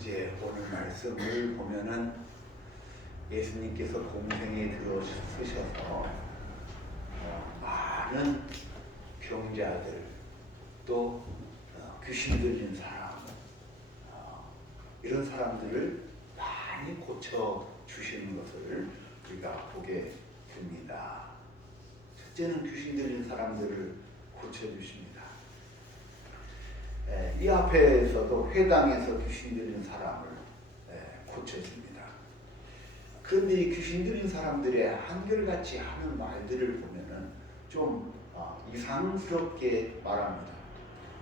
이제 오늘 말씀을 보면은 예수님께서 공생에 들어서셔서 많은 병자들 또 귀신 들린 사람 이런 사람들을 많이 고쳐 주시는 것을 우리가 보게 됩니다. 첫째는 귀신 들린 사람들을 고쳐 주십니다. 이 앞에서도 회당에서 귀신 들린 사람을 고쳐줍니다. 그런데 이 귀신 들린 사람들의 한결같이 하는 말들을 보면은 좀 이상스럽게 말합니다.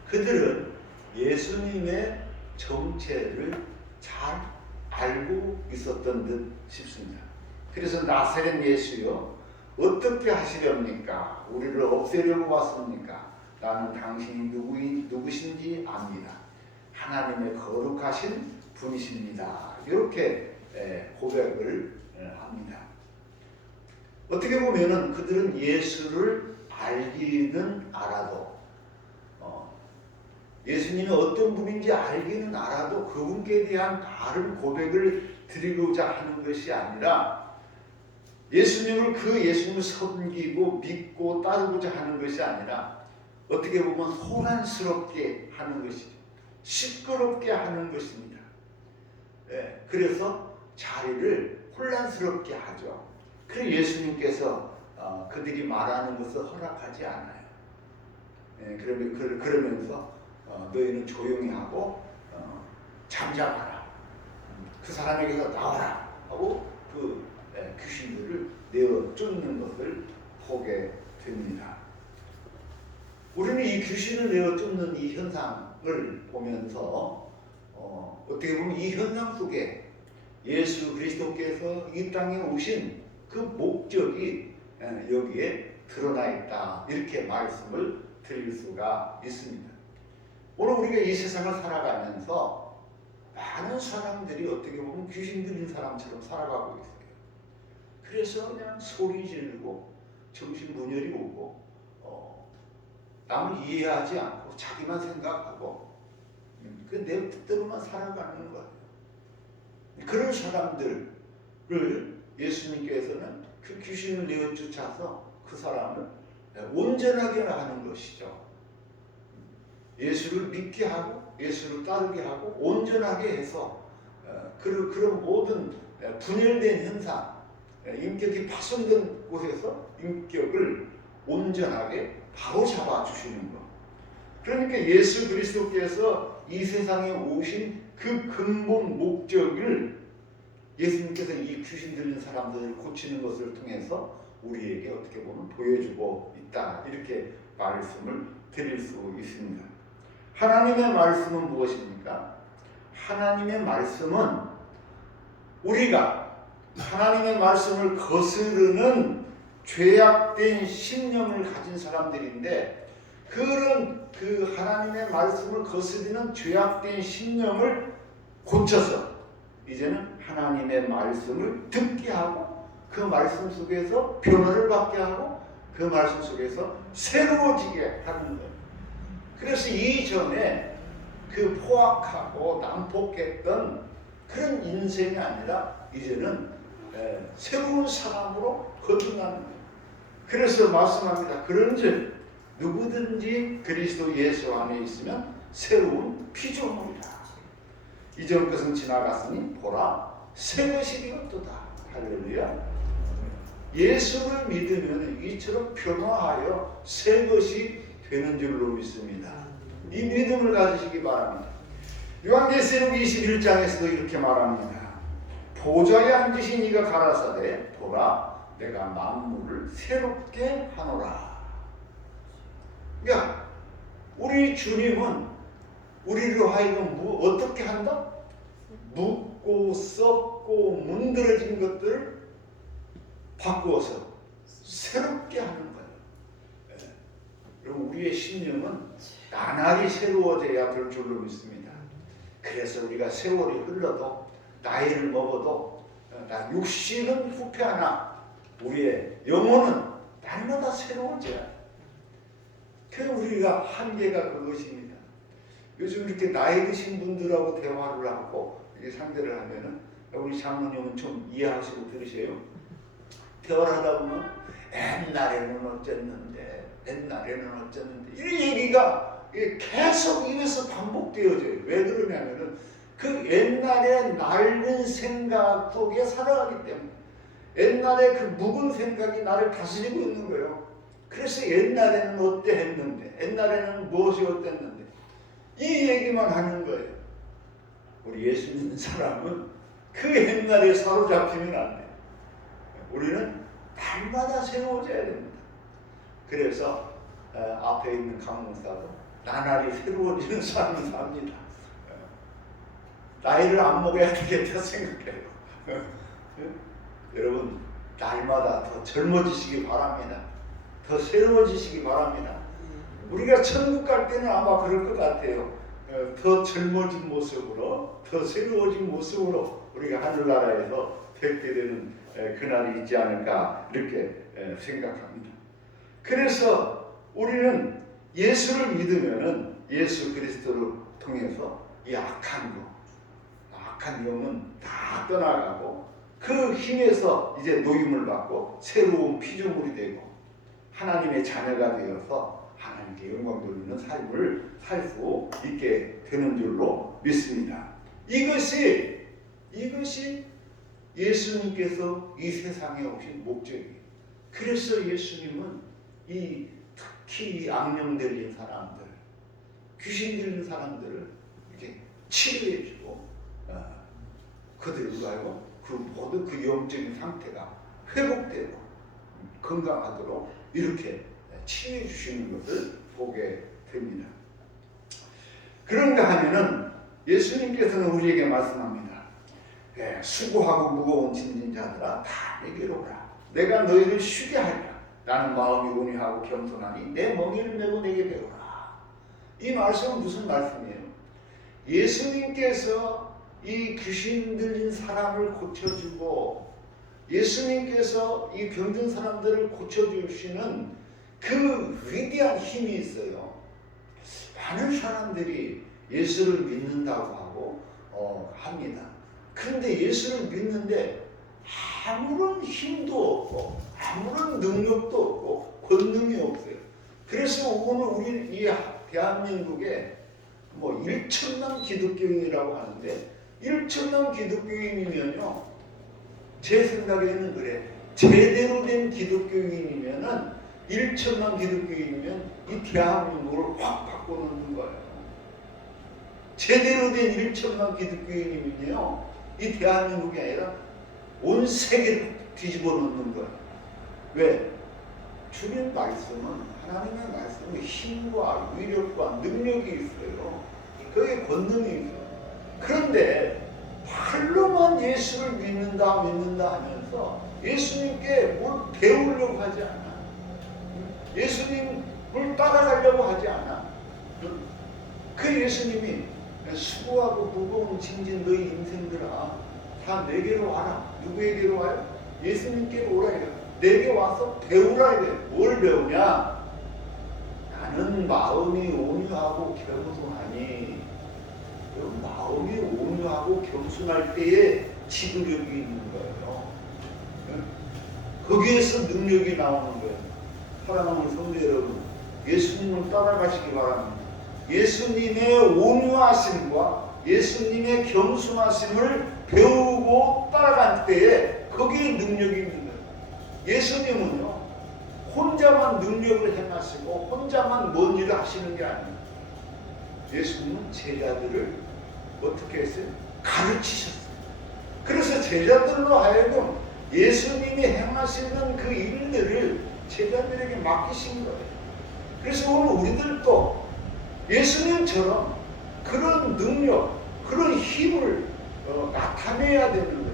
그들은 예수님의 정체를 잘 알고 있었던 듯 싶습니다. 그래서 나사렛 예수여 어떻게 하시렵니까? 우리를 없애려고 왔습니까? 나는 당신이 누구신지 압니다. 하나님의 거룩하신 분이십니다. 이렇게 고백을 합니다. 어떻게 보면은 그들은 예수를 알기는 알아도 예수님이 어떤 분인지 알기는 알아도 그분께 대한 바른 고백을 드리고자 하는 것이 아니라 예수님을 섬기고 믿고 따르고자 하는 것이 아니라 어떻게 보면 소란스럽게 하는 것이죠. 시끄럽게 하는 것입니다. 그래서 자리를 혼란스럽게 하죠. 그래서 예수님께서 그들이 말하는 것을 허락하지 않아요. 그러면서 너희는 조용히 하고 잠잠하라. 그 사람에게서 나와라 하고 그 귀신들을 내어 쫓는 것을 보게 됩니다. 우리는 이 귀신을 내어 쫓는 이 현상을 보면서 어떻게 보면 이 현상 속에 예수 그리스도께서 이 땅에 오신 그 목적이 여기에 드러나 있다. 이렇게 말씀을 드릴 수가 있습니다. 오늘 우리가 이 세상을 살아가면서 많은 사람들이 어떻게 보면 귀신 들린 사람처럼 살아가고 있어요. 그래서 그냥 소리 지르고 정신분열이 오고 남을 이해하지 않고 자기만 생각하고 내 뜻대로만 살아가는 거예요. 그런 사람들을 예수님께서는 그 귀신을 내어 쫓아서 그 사람을 온전하게 하는 것이죠. 예수를 믿게 하고 예수를 따르게 하고 온전하게 해서 그런 모든 분열된 현상, 인격이 파손된 곳에서 인격을 온전하게 바로 잡아주시는 것. 그러니까 예수 그리스도께서 이 세상에 오신 그 근본 목적을 예수님께서 이 귀신 들린 사람들을 고치는 것을 통해서 우리에게 어떻게 보면 보여주고 있다. 이렇게 말씀을 드릴 수 있습니다. 하나님의 말씀은 무엇입니까? 하나님의 말씀은 우리가 하나님의 말씀을 거스르는 죄악된 신념을 가진 사람들인데 그런 그 하나님의 말씀을 거스르는 죄악된 신념을 고쳐서 이제는 하나님의 말씀을 듣게 하고 그 말씀 속에서 변화를 받게 하고 그 말씀 속에서 새로워지게 하는 거예요. 그래서 이전에 그 포악하고 난폭했던 그런 인생이 아니라 이제는 새로운 사람으로 거듭나는 거예요. 그래서 말씀합니다. 그런즉 누구든지 그리스도 예수 안에 있으면 새로운 피조물이다. 이전 것은 지나갔으니 보라 새 것이 되었도다. 할렐루야. 예수를 믿으면 이처럼 변화하여 새 것이 되는 줄로 믿습니다. 이 믿음을 가지시기 바랍니다. 요한계시록 21장에서도 이렇게 말합니다. 보좌에 앉으신 이가 가라사대 보라 내가 만물을 새롭게 하노라. 그러니까 우리 주님은 우리로 하여금 어떻게 한다? 묻고 썩고 문드러진 것들을 바꾸어서 새롭게 하는 거예요. 그럼 우리의 신념은 나날이 새로워져야 될 줄로 믿습니다. 그래서 우리가 세월이 흘러도 나이를 먹어도 육신은 후패하나 우리의 영혼은 날마다 새로워져야 해요. 그래서 우리가 한계가 그것입니다. 요즘 이렇게 나이 드신 분들하고 대화를 하고 이렇게 상대를 하면은 우리 장로님은 좀 이해하시고 들으세요. 대화를 하다 보면 옛날에는 어쨌는데 이런 얘기가 계속 입에서 반복되어져요. 왜 그러냐면은 그 옛날에 낡은 생각 속에 살아가기 때문에 옛날에 그 묵은 생각이 나를 다스리고 있는 거예요. 그래서 옛날에는 어때 했는데 옛날에는 무엇이 어땠는데 이 얘기만 하는 거예요. 우리 예수 믿는 사람은 그 옛날에 사로잡히면 안 돼요. 우리는 날마다 새로워져야 됩니다. 그래서 앞에 있는 강목사도 나날이 새로워지는 삶을 삽니다. 나이를 안 먹어야 되겠다 생각해요. 여러분 날마다 더 젊어지시기 바랍니다. 더 새로워지시기 바랍니다. 우리가 천국 갈 때는 아마 그럴 것 같아요. 더 젊어진 모습으로, 더 새로워진 모습으로 우리가 하늘나라에서 뵙게 되는 그날이 있지 않을까 이렇게 생각합니다. 그래서 우리는 예수를 믿으면은 예수 그리스도를 통해서 이 악한 영은 다 떠나가고 그 힘에서 이제 노임을 받고 새로운 피조물이 되고 하나님의 자녀가 되어서 하나님께 영광 돌리는 삶을 살 수 있게 되는 줄로 믿습니다. 이것이 예수님께서 이 세상에 오신 목적이에요. 그래서 예수님은 특히 악령 들린 사람들, 귀신 들린 사람들을 이렇게 치료해주고 그들과 그 모든 그 영적인 상태가 회복되고 건강하도록 이렇게 치유해 주시는 것을 보게 됩니다. 그런가 하면은 예수님께서는 우리에게 말씀합니다. 수고하고 무거운 짐진 자들아 다 내게로 오라. 내가 너희를 쉬게 하리라. 나는 마음이 온유하고 겸손하니 내 멍에를 메고 내게 배우라. 이 말씀은 무슨 말씀이에요? 예수님께서 이 귀신 들린 사람을 고쳐주고 예수님께서 이 병든 사람들을 고쳐주시는 그 위대한 힘이 있어요. 많은 사람들이 예수를 믿는다고 하고 합니다. 그런데 예수를 믿는데 아무런 힘도 없고 아무런 능력도 없고 권능이 없어요. 그래서 오늘 우리 이 대한민국에 1천만 기독교인이라고 하는데 1천만 기독교인이면요, 제 생각에는 그래. 제대로 된 기독교인이면은 1천만 기독교인이면 이 대한민국을 확 바꿔놓는 거예요. 제대로 된 1천만 기독교인이면요, 이 대한민국이 아니라 온 세계를 뒤집어 놓는 거예요. 왜? 주님 말씀은 하나님의 말씀에 힘과 위력과 능력이 있어요. 거기에 권능이 있어요. 그런데 말로만 예수를 믿는다 하면서 예수님께 뭘 배우려고 하지 않아. 예수님을 따라가려고 하지 않아. 그 예수님이 수고하고 무거운 짐진 너희 인생들아 다 내게로 와라. 누구에게로 와요? 예수님께로 오라 이래. 내게 와서 배우라 이래. 뭘 배우냐? 나는 마음이 온유하고 겸손하니. 마음이 온유하고 겸손할 때에 지도력이 있는 거예요. 거기에서 능력이 나오는 거예요. 사랑하는 성도 여러분, 예수님을 따라가시기 바랍니다. 예수님의 온유하심과 예수님의 겸손하심을 배우고 따라갈 때에 거기에 능력이 있는 거예요. 예수님은요, 혼자만 능력을 행하시고 혼자만 뭔 일을 하시는 게 아니에요. 예수님은 제자들을 어떻게 했어요? 가르치셨어요. 그래서 제자들로 하여금 예수님이 행하시는 그 일들을 제자들에게 맡기신 거예요. 그래서 오늘 우리들도 예수님처럼 그런 능력, 그런 힘을 나타내야 되는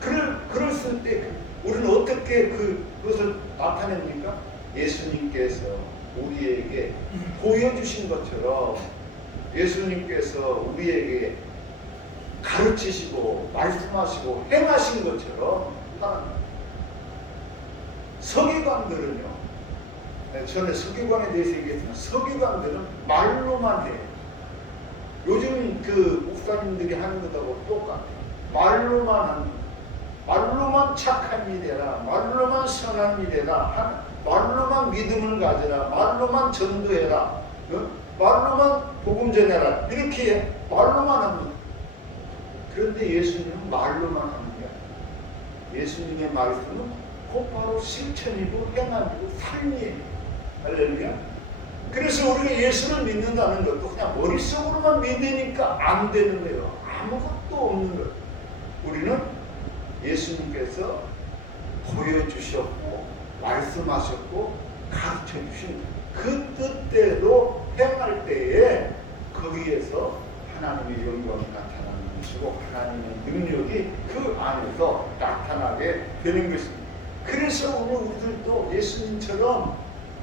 거예요. 그랬을 때 우리는 어떻게 그것을 나타냅니까? 예수님께서 우리에게 보여주신 것처럼 예수님께서 우리에게 가르치시고 말씀하시고 행하신 것처럼 하는 거예요. 서기관들은요, 전에 서기관에 대해서 얘기했지만 서기관들은 말로만 해요. 요즘 그 목사님들이 하는 것하고 똑같아요. 말로만 하는 것. 말로만 착한 일 해라. 말로만 선한 일 해라. 말로만 믿음을 가져라. 말로만 전도해라. 말로만 복음 전해라. 이렇게 말로만 합니다. 그런데 예수님은 말로만 하는 게 아니에요. 예수님의 말씀은 곧바로 실천이고 행함이고 삶이에요. 할렐루야. 그래서 우리가 예수를 믿는다는 것도 그냥 머릿속으로만 믿으니까 안 되는 거예요. 아무것도 없는 거예요. 우리는 예수님께서 보여주셨고 말씀하셨고 가르쳐 주신 그 뜻대로 행할 때에 거기에서 하나님의 영광이 나타나는 것이고 하나님의 능력이 그 안에서 나타나게 되는 것입니다. 그래서 오늘 우리들도 예수님처럼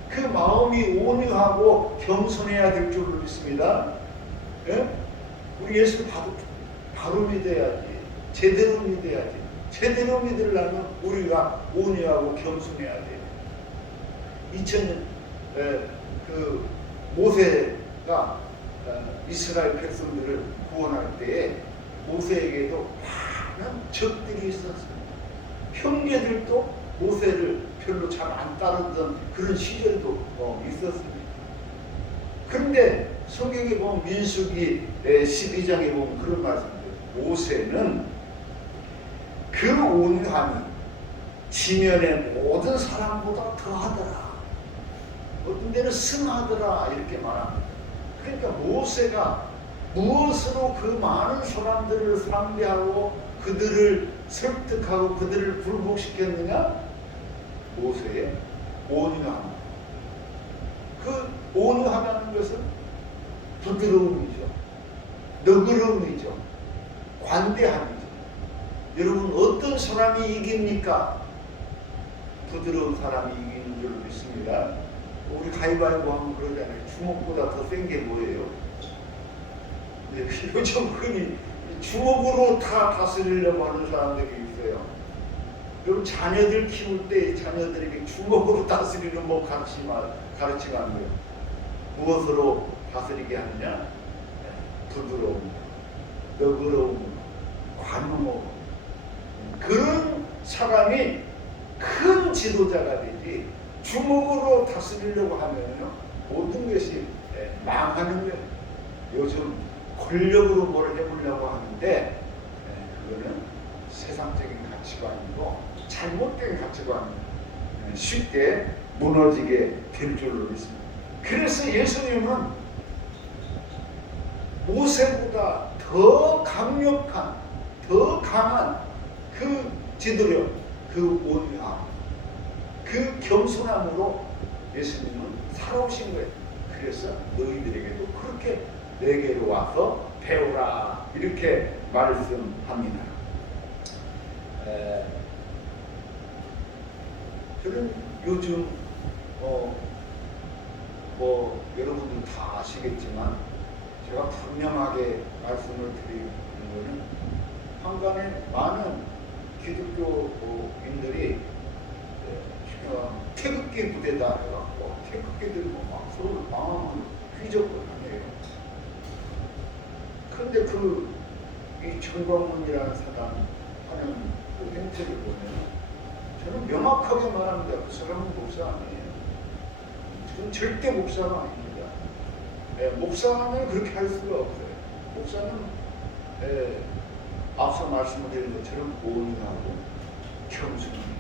그 마음이 온유하고 겸손해야 될 줄로 믿습니다. 예? 우리 예수를 바로 믿어야지. 제대로 믿어야지. 제대로 믿으려면 우리가 온유하고 겸손해야 돼요. 2000년 그 모세가 이스라엘 백성들을 구원할 때에 모세에게도 많은 적들이 있었습니다. 형제들도 모세를 별로 잘 안 따르던 그런 시절도 있었습니다. 그런데 성경에 보면 민수기 12장에 보면 그런 말씀이에요. 모세는 그 온유함이 지면의 모든 사람보다 더하더라. 어떤 데는 승하더라 이렇게 말합니다. 그러니까 모세가 무엇으로 그 많은 사람들을 상대하고 그들을 설득하고 그들을 굴복시켰느냐? 모세의 온유함. 그 온유하다는 것은 부드러움이죠. 너그러움이죠. 관대함이죠. 여러분 어떤 사람이 이깁니까? 부드러운 사람이 이기는 줄 믿습니다. 우리 가위바위보 하면 그러잖아요. 주먹보다 더 센 게 뭐예요? 네, 요즘 흔히 주먹으로 다 다스리려고 하는 사람들이 있어요. 여러분 자녀들 키울 때 자녀들에게 주먹으로 다스리는 법 가르치면 안 돼요. 무엇으로 다스리게 하느냐? 부드러움, 너그러움, 관용. 그런 사람이 큰 지도자가 되지 주먹으로 다스리려고 하면요 모든 것이 망하는 거예요. 요즘 권력으로 뭘 해보려고 하는데 그거는 세상적인 가치관이고 잘못된 가치관 쉽게 무너지게 될 줄로 믿습니다. 그래서 예수님은 모세보다 더 강력한 더 강한 그 지도력 그 온유함 그 겸손함으로 예수님은 살아오신 거예요. 그래서 너희들에게도 그렇게 내게로 와서 배우라 이렇게 말씀합니다. 저는 요즘 뭐 여러분들 다 아시겠지만 제가 분명하게 말씀을 드리는 것은 한간에 많은 기독교인들이 태극기 부대다 해갖고 태극기 들고 막 서로 마음을 휘젓거든요. 그런데 이 정광훈이라는 사람 하는 그 행태를 보면 저는 명확하게 말합니다. 그 사람은 목사 아니에요. 저는 절대 목사가 아닙니다. 목사는 그렇게 할 수가 없어요. 목사는 앞서 말씀드린 것처럼 온유하고 겸손합니다.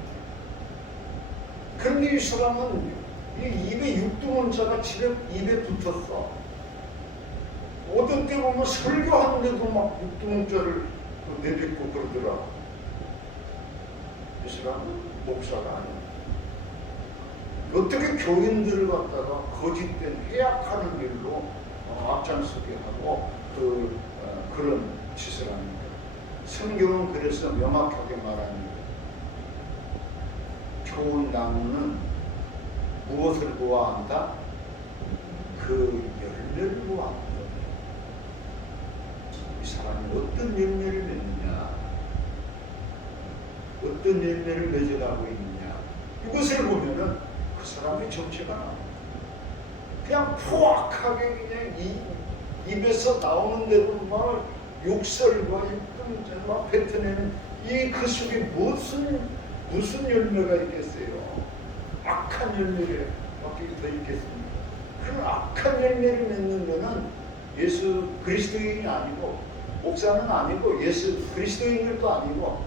그런데 이 사람은 이 입에 육두문자가 입에 붙었어. 어떤 때 보면 설교하는데도 막 육두문자를 내뱉고 그러더라. 이 사람은 목사가 아니야. 어떻게 교인들을 갖다가 거짓된 해약하는 일로 앞장서게 하고 그런 짓을 합니다. 성경은 그래서 명확하게 말합니다. 좋은 나무는 무엇을 보아한다? 그 열매를 보아한다. 이 사람이 어떤 열매를 맺느냐? 어떤 열매를 맺어가고 있느냐? 이것을 보면은 그 사람의 정체가 나옵니다. 그냥 포악하게 그냥 입에서 나오는 대로 말 욕설과 막 뱉어내는 그 속에 무슨 열매가 있겠어요? 악한 열매를 밖에 더 있겠습니까? 그런 악한 열매를 맺는 것은 예수 그리스도인이 아니고 목사는 아니고 예수 그리스도인들도 아니고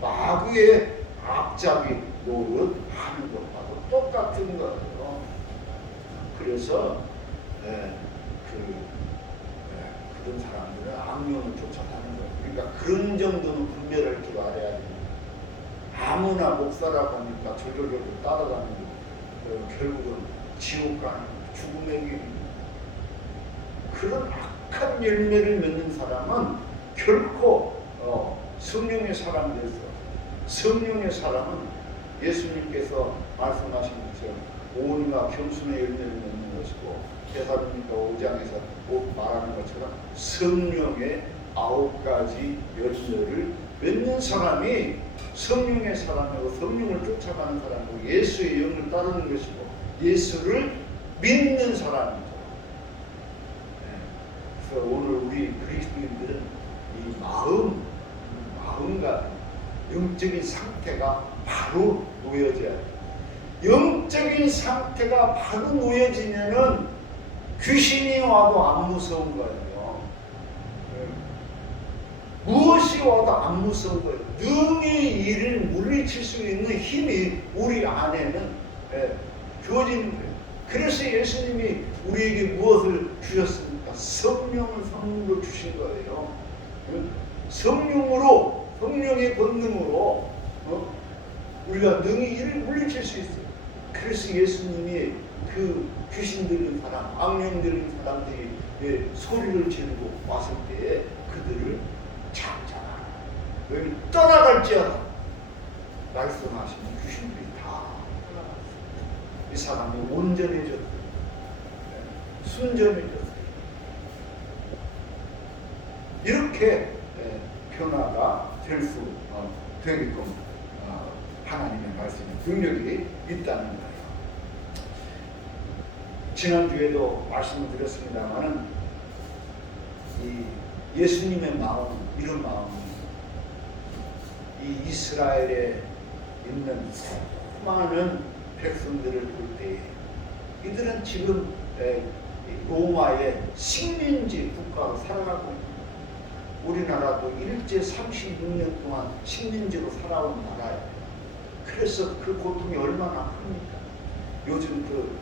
마귀의 앞잡이 노릇 하는 것하고 똑같은 거예요. 그래서 그런 사람들은 악령을 쫓아가는 거예요. 그러니까 그런 정도는 분별할 줄 알아야 됩니다. 아무나 목사라고 하니까 절절절 따라가는 거, 결국은 지옥 가는 죽음의 길입니다. 그런 악한 열매를 맺는 사람은 결코 성령의 사람이 되서 성령의 사람은 예수님께서 말씀하신 것처럼 온유와 겸손의 열매를 맺는 것이고 데살로니가 5장에서 말하는 것처럼 성령의 9가지 열매를 맺는 사람이 성령의 사람이고 성령을 쫓아가는 사람이고 예수의 영을 따르는 것이고 예수를 믿는 사람이죠. 그래서 오늘 우리 그리스도인들은 이 마음과 영적인 상태가 바로 놓여져야 돼요. 영적인 상태가 바로 놓여지면은 귀신이 와도 안 무서운 거예요. 무엇이 와도 안 무서운 거예요. 능히 이를 물리칠 수 있는 힘이 우리 안에는 주어지는 거예요. 그래서 예수님이 우리에게 무엇을 주셨습니까? 성령을 선물로 주신 거예요. 성령으로, 성령의 권능으로 우리가 능히 이를 물리칠 수 있어요. 그래서 예수님이 그 귀신 들린 사람, 악령 들린 사람들이 소리를 지르고 왔을 때에 그들을 찾잖아. 너희 떠나갈지어다 말씀하시는 귀신들이 다 떠나갔어요. 이 사람이 온전해졌어요. 순전해졌어요. 이렇게 변화가 될 수 되게끔 하나님의 말씀의 능력이 있다는 거예요. 지난주에도 말씀을 드렸습니다만은 이 예수님의 마음, 이런 마음이 이 이스라엘에 있는 수많은 백성들을 볼 때 이들은 지금 로마의 식민지 국가로 살아가고 있습니다. 우리나라도 일제 36년 동안 식민지로 살아온 나라예요. 그래서 그 고통이 얼마나 큽니까? 요즘 그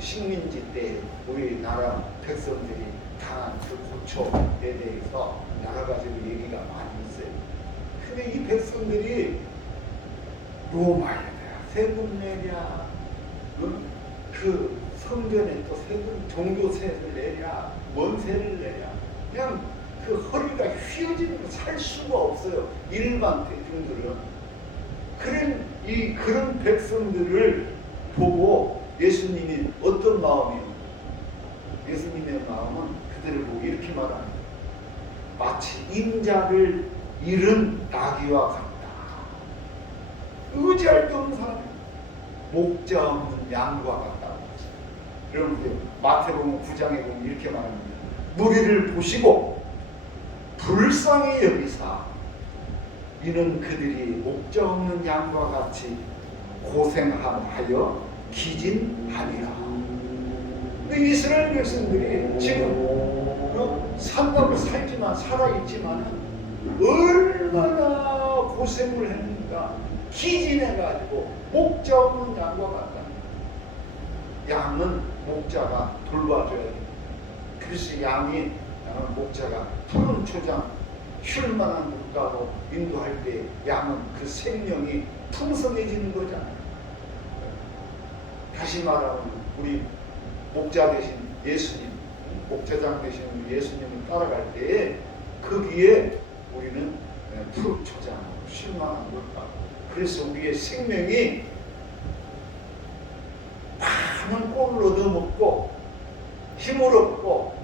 식민지 때 우리나라 백성들이 당한 그 고초에 대해서 여러 가지로 얘기가 많이 있어요. 근데 이 백성들이 로마에 세금 내랴, 그 성전에 또 세금, 종교세를 내랴, 뭔세를 내랴, 그냥 그 허리가 휘어지는 거 살 수가 없어요. 일반 대중들은. 그런 백성들을 보고 예수님이 어떤 마음이에요? 예수님의 마음은 그들을 보고 이렇게 말합니다. 마치 인자를 잃은 나귀와 같다. 의지할 데 없는 사람, 목자 없는 양과 같다. 여러분 마태복음 9장에 보면 이렇게 말합니다. 무리를 보시고 불쌍히 여기사 이는 그들이 목자 없는 양과 같이 고생하여 기진하리라. 근데 이스라엘 백성들이 지금 산다고 살아있지만 얼마나 고생을 했는가. 기진해가지고 목자 없는 양과 같다. 양은 목자가 돌봐줘야 돼. 그래서 양은 목자가 푸른 초장 쉴만한 물가로 인도할 때 양은 그 생명이 풍성해지는 거잖아요. 다시 말하면 우리 목자 대신 예수님, 목자장 대신 예수님을 따라갈 때에 거기에 우리는 푸른 초장, 쉴만한 물가. 그래서 우리의 생명이 많은 꼴을 얻어먹고 힘을 얻고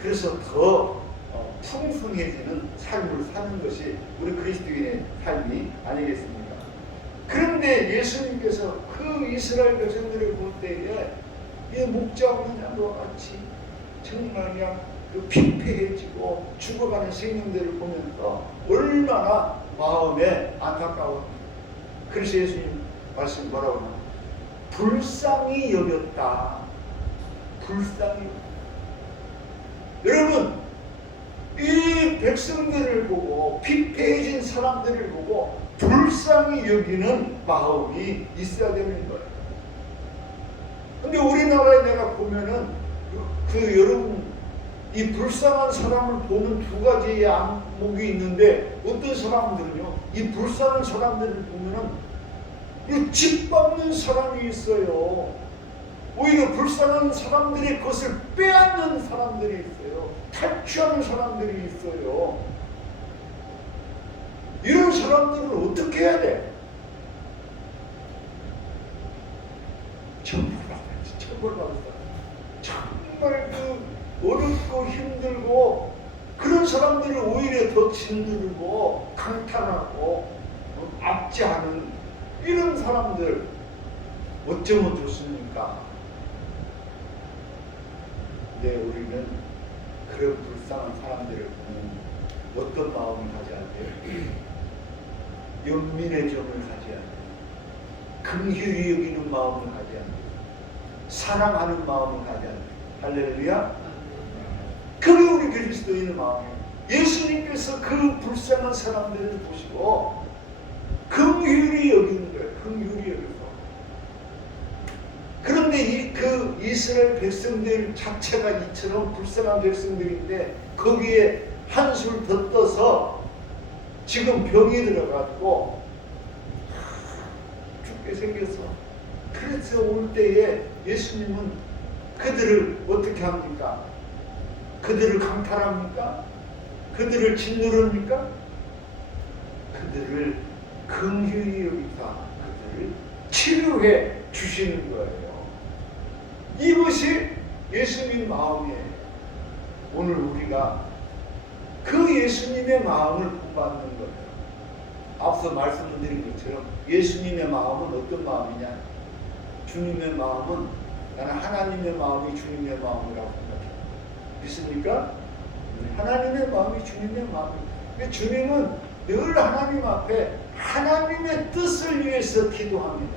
그래서 더 풍성해지는 삶을 사는 것이 우리 그리스도인의 삶이 아니겠습니까? 그런데 예수님께서 그 이스라엘 백성들을 볼 때에 이 목자 없는 양과 같이 정말 그냥 그 피폐해지고 죽어가는 생명들을 보면서 얼마나 마음에 안타까웠는지. 그래서 예수님 말씀 뭐라고 하나? 불쌍히 여겼다. 불쌍히. 여러분, 이 백성들을 보고 피폐해진 사람들을 보고 불쌍히 여기는 마음이 있어야 되는 거예요. 근데 우리나라에 내가 보면은 여러분, 이 불쌍한 사람을 보는 두 가지의 안목이 있는데, 어떤 사람들은요, 이 불쌍한 사람들을 보면은 이 짓밟는 사람이 있어요. 오히려 불쌍한 사람들의 것을 빼앗는 사람들이 있어요. 탈취하는 사람들이 있어요. 이런 사람들은 어떻게 해야 돼? 처벌받아야지. 처벌받아야지. 정말 어렵고 힘들고 그런 사람들을 오히려 더 짓누르고 강탈하고 압제하는 이런 사람들 어쩌면 좋습니까? 근데 우리는 그런 불쌍한 사람들을 보면 어떤 마음을 가져야 돼요? 연민의 정을 가져야 돼요. 긍휼히 여기는 마음을 가져야 돼요. 사랑하는 마음을 가져야 돼요. 할렐루야. 그게 우리 그리스도인의 마음이에요. 예수님께서 그 불쌍한 사람들을 보시고 긍휼히 여기는 거예요. 긍휼히 여기서. 그런데 그 이스라엘 백성들 자체가 이처럼 불쌍한 백성들인데 거기에 한술 더 떠서 지금 병이 들어가지고 죽게 생겨서, 그래서 올 때에 예수님은 그들을 어떻게 합니까? 그들을 강탈합니까? 그들을 짓누릅니까? 그들을 긍휼히 여기사 그들을 치료해 주시는 거예요. 이것이 예수님 마음이에요. 오늘 우리가 그 예수님의 마음을 본받는 거예요. 앞서 말씀드린 것처럼 예수님의 마음은 어떤 마음이냐? 주님의 마음은, 나는 하나님의 마음이 주님의 마음이라고 생각해요. 믿습니까? 하나님의 마음이 주님의 마음이에요. 주님은 늘 하나님 앞에 하나님의 뜻을 위해서 기도합니다.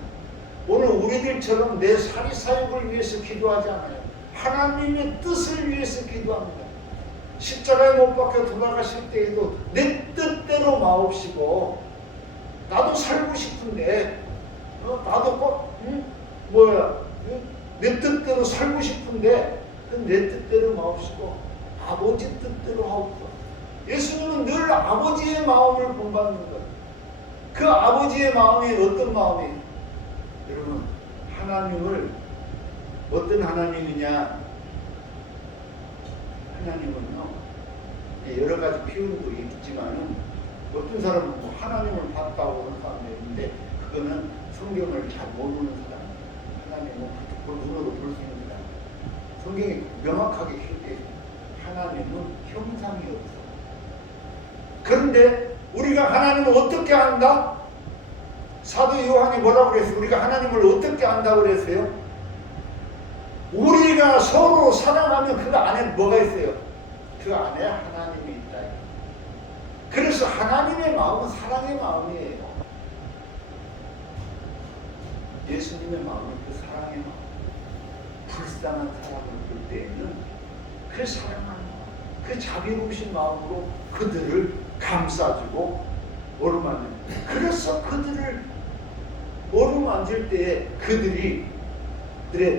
오늘 우리들처럼 내 사리사욕을 위해서 기도하지 않아요. 하나님의 뜻을 위해서 기도합니다. 십자가에 못 박혀 돌아가실 때에도 내 뜻대로 마옵시고, 나도 살고 싶은데 나도 내 뜻대로 살고 싶은데 내 뜻대로 마옵시고 아버지 뜻대로 하옵소서. 예수님은 늘 아버지의 마음을 본받는 거예요. 그 아버지의 마음이 어떤 마음이에요? 여러분, 하나님을 어떤 하나님이냐? 하나님은요, 여러 가지 표현도 있지만은 어떤 사람은 뭐 하나님을 봤다고 하는 사람도 있는데 그거는 성경을 잘 모르는 사람. 하나님은 그 눈으로 볼 수 있는 사람. 성경이 명확하게 기록되어 있습니다. 하나님은 형상이 없어. 그런데 우리가 하나님을 어떻게 안다? 사도 요한이 뭐라고 그랬어요? 우리가 하나님을 어떻게 안다고 그랬어요? 우리가 서로 사랑하면 그 안에 뭐가 있어요? 그 안에 하나님이 있다. 그래서 하나님의 마음은 사랑의 마음이에요. 예수님의 마음은 그 사랑의 마음. 불쌍한 사람을 볼 때에는 그 사랑하는 마음, 그 자비로우신 마음으로 그들을 감싸주고 어루만져. 그래서 그들을 어루만질 때에 그들의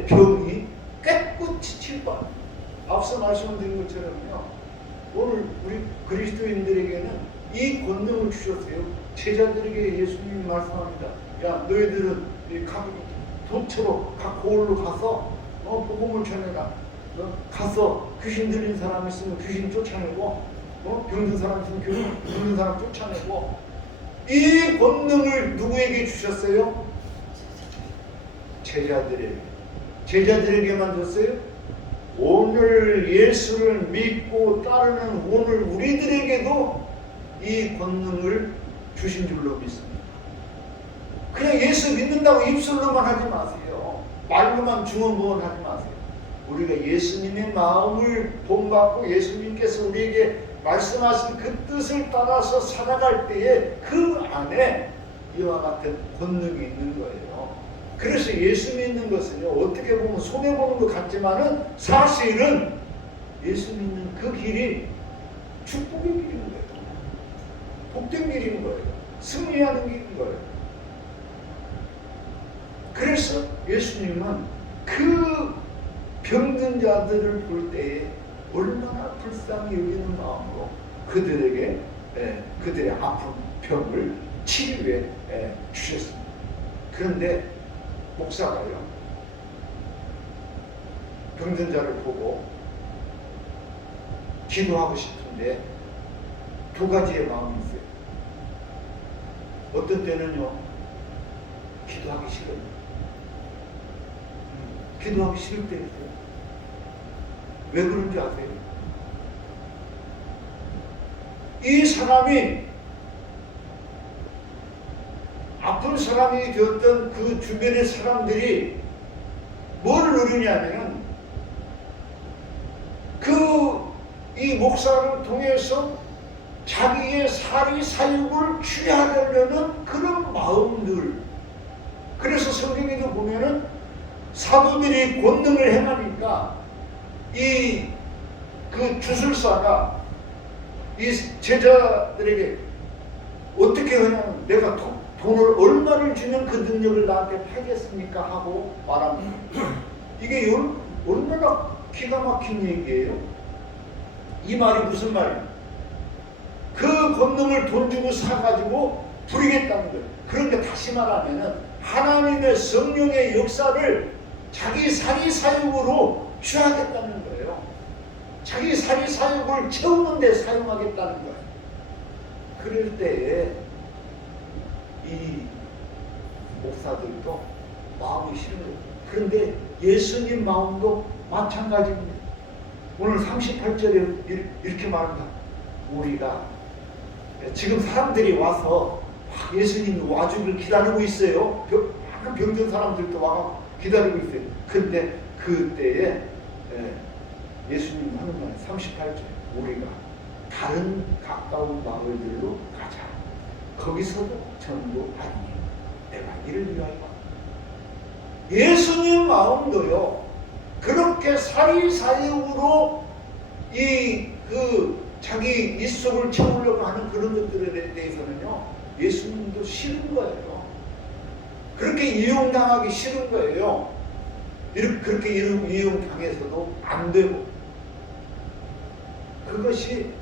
병이 깨끗이 치유받는. 앞서 말씀드린 것처럼요, 오늘 우리 그리스도인들에게는 이 권능을 주셨어요. 제자들에게 예수님이 말씀합니다. 야, 너희들은 각 도처로 각 고을로 가서 복음을 전해라. 가서 귀신 들린 사람 있으면 귀신 쫓아내고, 병든 사람 있으면 병든 사람 쫓아내고. 이 권능을 누구에게 주셨어요? 제자들에게만 줬어요? 오늘 예수를 믿고 따르는 오늘 우리들에게도 이 권능을 주신 줄로 믿습니다. 그냥 예수 믿는다고 입술로만 하지 마세요. 말로만 중언부언하지 마세요. 우리가 예수님의 마음을 본받고 예수님께서 우리에게 말씀하신 그 뜻을 따라서 살아갈 때에 그 안에 이와 같은 권능이 있는 거예요. 그래서 예수 믿는 것은요, 어떻게 보면 손해보는 것 같지만은 사실은 예수 믿는 그 길이 축복의 길인 거예요. 복된 길인 거예요. 승리하는 길인 거예요. 그래서 예수님은 그 병든 자들을 볼 때에 얼마나 불쌍히 여기는 마음으로 그들에게 그들의 아픈 병을 치료해 주셨습니다. 그런데 목사가요, 병든 자를 보고 기도하고 싶은데 두 가지의 마음이 있어요. 어떤 때는요, 기도하기 싫어요. 기도하기 싫을 때 있어요. 왜 그런지 아세요? 이 사람이 아픈 사람이 되었던 그 주변의 사람들이 뭘 누리냐면은 이 목사를 통해서 자기의 사리사욕을 취하려는 그런 마음들. 그래서 성경에도 보면은 사도들이 권능을 행하니까 그 주술사가 이 제자들에게 어떻게 하냐면 내가 돈을 얼마를 주면 그 능력을 나한테 팔겠습니까? 하고 말합니다. 이게 얼마나 기가 막힌 얘기예요. 이 말이 무슨 말이에요? 그 권능을 돈 주고 사가지고 부리겠다는 거예요. 그런데 다시 말하면은 하나님의 성령의 역사를 자기 사리사욕으로 취하겠다는 거예요. 자기 사리사욕을 채우는 데 사용하겠다는 거예요. 그럴 때에 이 목사들도 마음이 싫은 거예요. 그런데 예수님 마음도 마찬가지입니다. 오늘 38절에 이렇게 말합니다. 우리가 지금 사람들이 와서 예수님 와주길 기다리고 있어요. 많은 병든 사람들도 와서 기다리고 있어요. 근데 그때에 예수님 하는 말 38절, 우리가 다른 가까운 마을들로 가자. 거기서도 전부 아니니 내가 이를 위하여. 예수님 마음도요, 그렇게 사리사욕으로 자기 입속을 채우려고 하는 그런 것들에 대해서는요, 예수님도 싫은 거예요. 그렇게 이용당하기 싫은 거예요. 그렇게 이용당해서도 안 되고. 그것이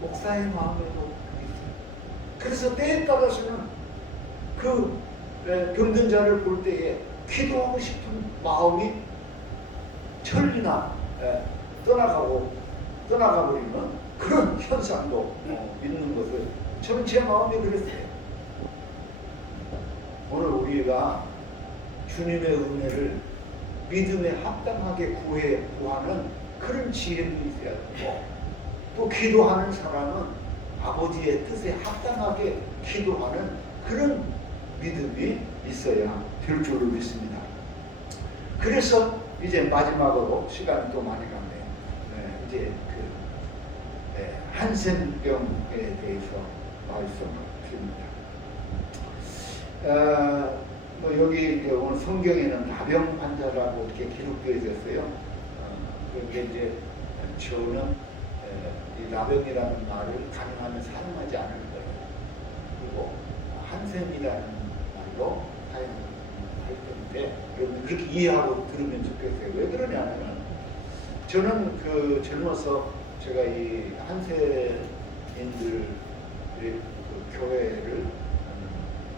목사의 마음에도 있어요. 그래서 때에 따라서는 그 병든 자를 볼 때에 기도하고 싶은 마음이 천리나 떠나가버리는 그런 현상도 있는 것을 저는 제 마음이 그랬어요. 오늘 우리가 주님의 은혜를 믿음에 합당하게 구하는 그런 지혜도 있어야 되고, 또 기도하는 사람은 아버지의 뜻에 합당하게 기도하는 그런 믿음이 있어야 될 줄을 믿습니다. 그래서 이제 마지막으로 시간이 또 많이 갔네요. 이제 한센병에 대해서 말씀을 드립니다. 여기 오늘 성경에는 나병 환자라고 이렇게 기록되어 있었어요. 그런데 이제 저는 이 나병이라는 말을 가능하면 사용하지 않을 거예요. 그리고 한센이라는 말로 사용할 텐데 여러분 그렇게 이해하고 들으면 좋겠어요. 왜 그러냐면 저는 젊어서 제가 이 한센인들의 그 교회를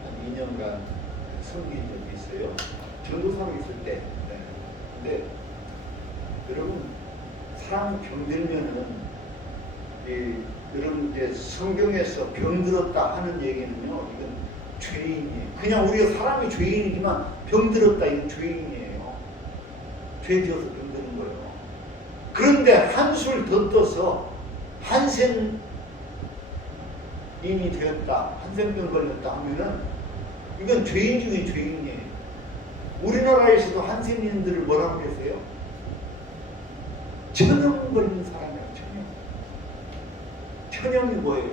한 2년간 섬긴 적이 있어요. 전도사로 있을 때. 근데 여러분 사람 병들면은 여러분 이제 성경에서 병들었다 하는 얘기는요, 이건 죄인이에요. 그냥 우리가 사람이 죄인이지만 병들었다 이건 죄인이에요. 죄지어서 병드는 거예요. 그런데 한술 더 떠서 한센인이 되었다, 한센병 걸렸다 하면은 이건 죄인 중에 죄인이에요. 우리나라에서도 한센인들을 뭐라고 그랬어요? 천형 걸린 사람이에요. 천형. 천형이 뭐예요?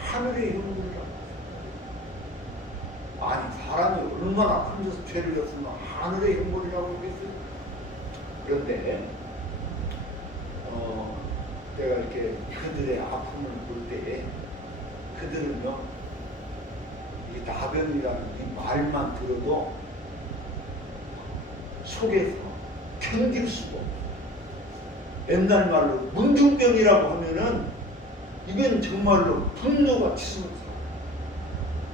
하늘의 형벌이라고. 아니 사람이 얼마나 큰 데서 죄를 졌으면 하늘의 형벌이라고 했겠어요. 그런데 내가 이렇게 그들의 아픔을 볼 때 그들은요 이 나병이라는 이 말만 들어도 속에서 견딜 수가 없어요. 옛날 말로 문둥병이라고 하면은 이건 정말로 분노가 치솟아.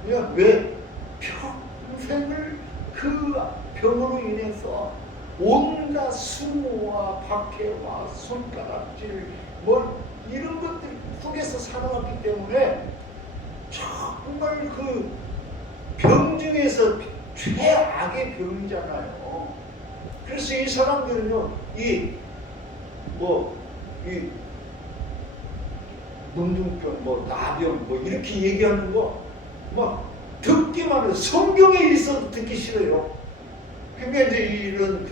그냥 왜 평생을 그 병으로 인해서 온갖 수모와 박해와 손가락질 뭐 이런 것들 속에서 살아왔기 때문에 정말 그 병 중에서 최악의 병이잖아요. 그래서 이 사람들은요 이 문둥병, 나병, 이렇게 얘기하는 거, 막 듣기만 해도 성경에 있어도 듣기 싫어요. 그러니까 이제 이런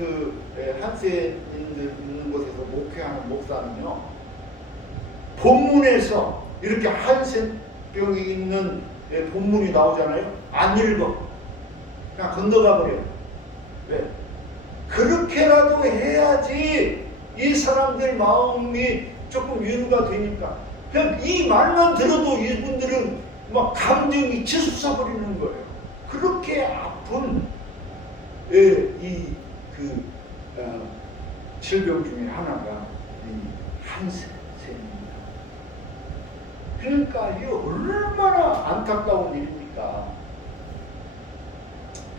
한센인들 있는 곳에서 목회하는 목사는요, 본문에서 이렇게 한센병이 있는 본문이 나오잖아요. 안 읽어. 그냥 건너가 버려요. 왜? 그렇게라도 해야지 이 사람들 마음이 조금 위로가 되니까. 그냥 이 말만 들어도 이분들은 막 감정이 치솟아버리는 거예요. 그렇게 아픈 질병 중에 하나가 이 한센입니다. 그러니까 이 얼마나 안타까운 일입니까?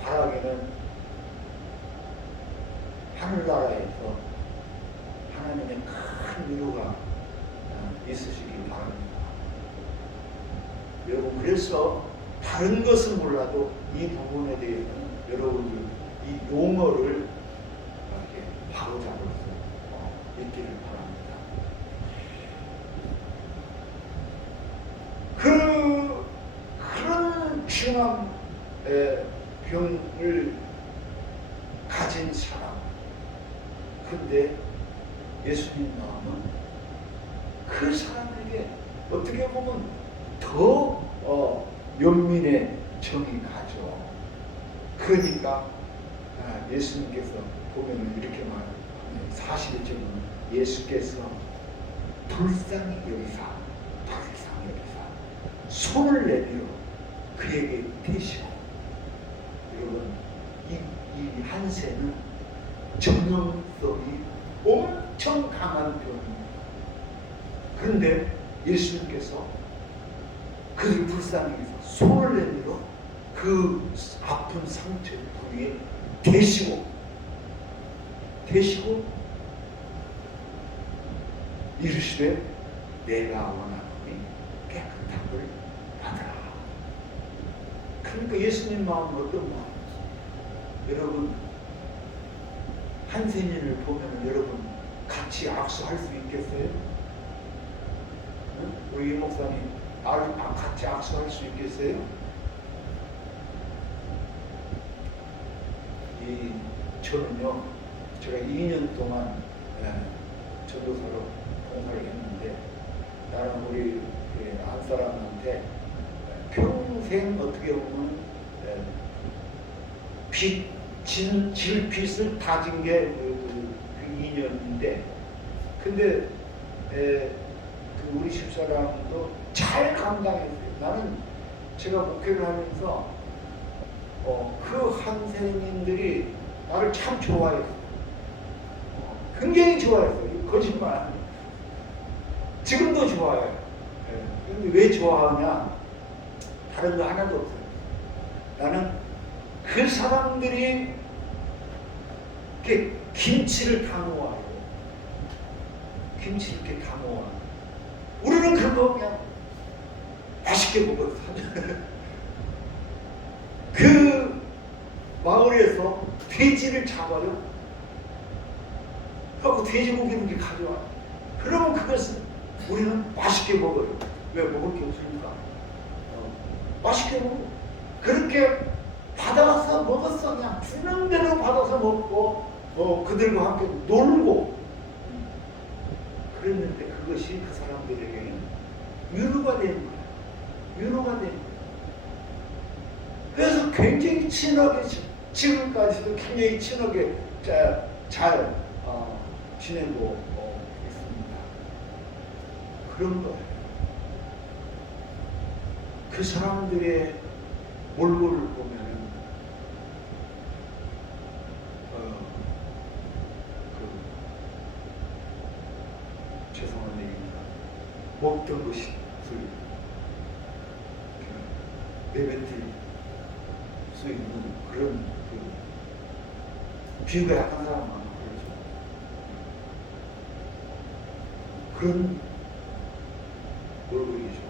바라기는 하늘나라에서 하나님의 큰 위로가 있으시기 바랍니다. 여러분, 그래서 다른 것은 몰라도 이 부분에 대해서는 여러분들 이 용어를 이렇게 바로잡을 수 있기를 바랍니다. 그런 중암의 병을 가진 사람, 근데 예수님 마음은 그 사람에게 어떻게 보면 더 연민의 정이 가죠. 그러니까 예수님께서 보면 이렇게 말합니다. 41절은 예수께서 불쌍히 여기사 손을 내밀어 그에게 대시고, 여러분 이 한센은 전염성이 엄청 강한 병입니다. 그런데 예수님께서 그를 불쌍히 해서 손을 내밀어 그 아픈 상처 부위에 대시고 이르시되 내가 원하노니 깨끗함을 받으라. 그러니까 예수님 마음은 어떤 마음이죠? 여러분, 한센인을 보면 여러분 같이 악수할 수 있겠어요? 응? 우리 목사님 같이 악수할 수 있겠어요? 저는요, 제가 2년 동안 전도사로 봉사를 했는데, 나는 우리 한 사람한테 평생 어떻게 보면 질빚을 다진 게 그 2년인데, 근데 우리 집사람도 잘 감당했어요. 나는 제가 목회를 하면서 그 한센인들이 나를 참 좋아했어요. 굉장히 좋아했어요. 거짓말 안 해요. 지금도 좋아해요. 근데 왜 좋아하냐? 다른 거 하나도 없어요. 나는 그 사람들이 이렇게 김치를 다 모아요. 김치 이렇게 다 모아. 우리는 그거 그냥 맛있게 먹어요. 그 마을에서 돼지를 잡아요. 하고 돼지고기를 이렇게 가져와요. 그러면 그것을 우리는 맛있게 먹어요. 왜? 먹을 게 없으니까. 맛있게 먹어. 그렇게 받아서 먹었어. 그냥 주는 대로 받아서 먹고, 그들과 함께 놀고. 그랬는데 그것이 그 사람들에게는 위로가 되는 거예요. 위로가 되는 거예요. 그래서 굉장히 친하게, 지금까지도 굉장히 친하게 잘 지내고 있습니다. 그런 거예요. 그 사람들의 몰골을 보면은 죄송한 얘기입니다. 먹던 것이 내뱉을 수 있는 그런 비유가 약한 사람 많아요. 그런 얼굴이죠.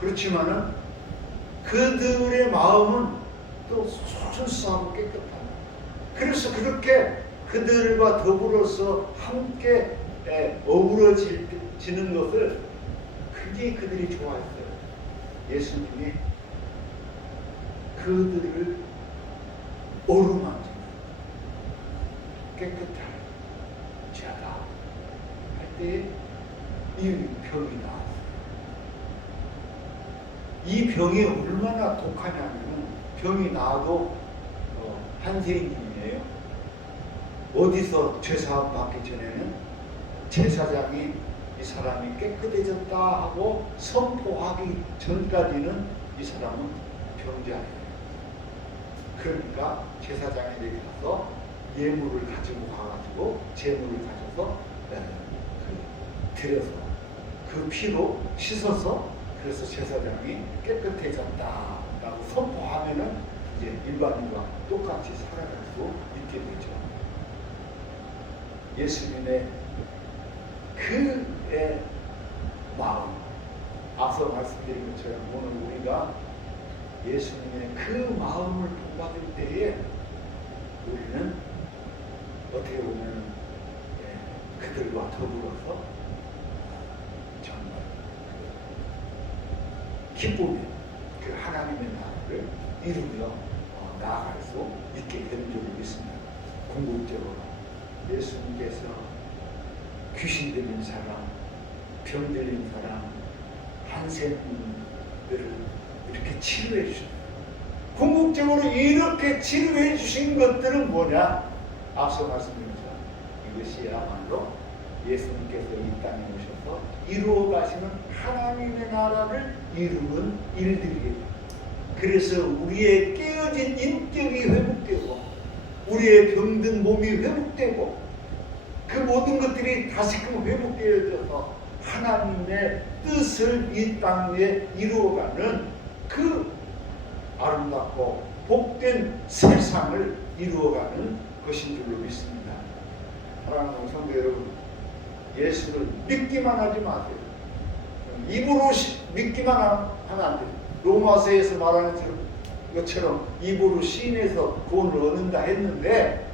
그렇지만은 그들의 마음은 또 순수하고 깨끗하다. 그래서 그렇게 그들과 더불어서 함께 어우러지는 것을 그게 그들이 좋아했어요. 예수님이 그들을 어루만지는 깨끗한 자다 할 때에 이 병이 나왔어요. 이 병이 얼마나 독하냐면 병이 나와도 한세인님이에요. 어디서 죄사함 받기 전에는 제사장이 이 사람이 깨끗해졌다 하고 선포하기 전까지는 이 사람은 병자예요. 그러니까 제사장에게 가서 예물을 가지고 가가지고 제물을 가져서 드려서 그 피로 씻어서 그래서 제사장이 깨끗해졌다라고 선포하면은 이제 일반인과 똑같이 살아갈 수 있게 되죠. 예수님의 그의 마음, 앞서 말씀드린 것처럼 오늘 우리가 예수님의 그 마음을 본받을 때에 우리는 어떻게 보면 그들과 더불어서 정말 기쁨의 그 하나님의 나라를 이루며 나아갈 수 있게 되는 줄을 믿습니다. 궁극적으로 예수님께서 귀신 들린 사람, 병 들린 사람, 한센들을 이렇게 치료해 주셨어요. 궁극적으로 이렇게 치료해 주신 것들은 뭐냐? 앞서 말씀드린 것처럼 이것이야말로 예수님께서 이 땅에 오셔서 이루어 가시는 하나님의 나라를 이루는 일들이에요. 그래서 우리의 깨어진 인격이 회복되고 우리의 병든 몸이 회복되고 그 모든 것들이 다시금 회복되어져서 하나님의 뜻을 이 땅에 이루어가는 그 아름답고 복된 세상을 이루어가는 것인 줄로 믿습니다. 사랑하는 성도 여러분, 예수를 믿기만 하지 마세요. 입으로 믿기만 하면 안 돼요. 로마서에서 말하는 것처럼 입으로 시인해서 구원을 얻는다 했는데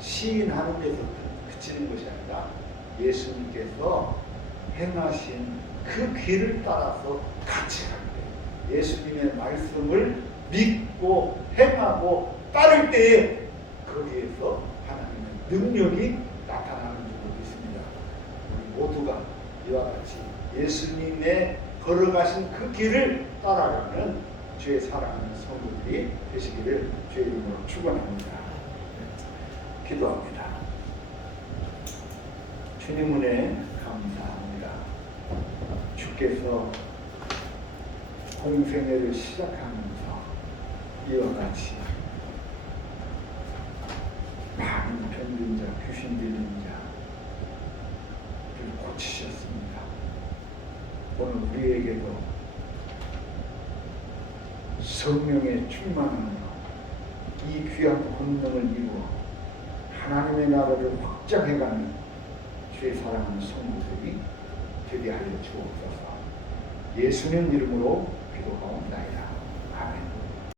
시인하는 데서 그치는 것이 아니라 예수님께서 행하신 그 길을 따라서 같이 갈 때 예수님의 말씀을 믿고 행하고 따를 때에 거기에서 하나님의 능력이 나타나는 줄로 믿습니다. 우리 모두가 이와 같이 예수님의 걸어가신 그 길을 따라가는 주의 사랑하는 성도들이 되시기를 주의 이름으로 축원합니다. 기도합니다. 주님 은혜 감사합니다. 주께서 공생애를 시작하면서 이와 같이 많은 병든 자, 귀신 들린 자를 고치셨습니다. 오늘 우리에게도 성령의 충만함으로 이 귀한 권능을 이루어 하나님의 나라를 확장해가는 주의 사랑하는 성도들이 되게 하여 주옵소서. 예수님 이름으로 기도하옵나이다. 아멘.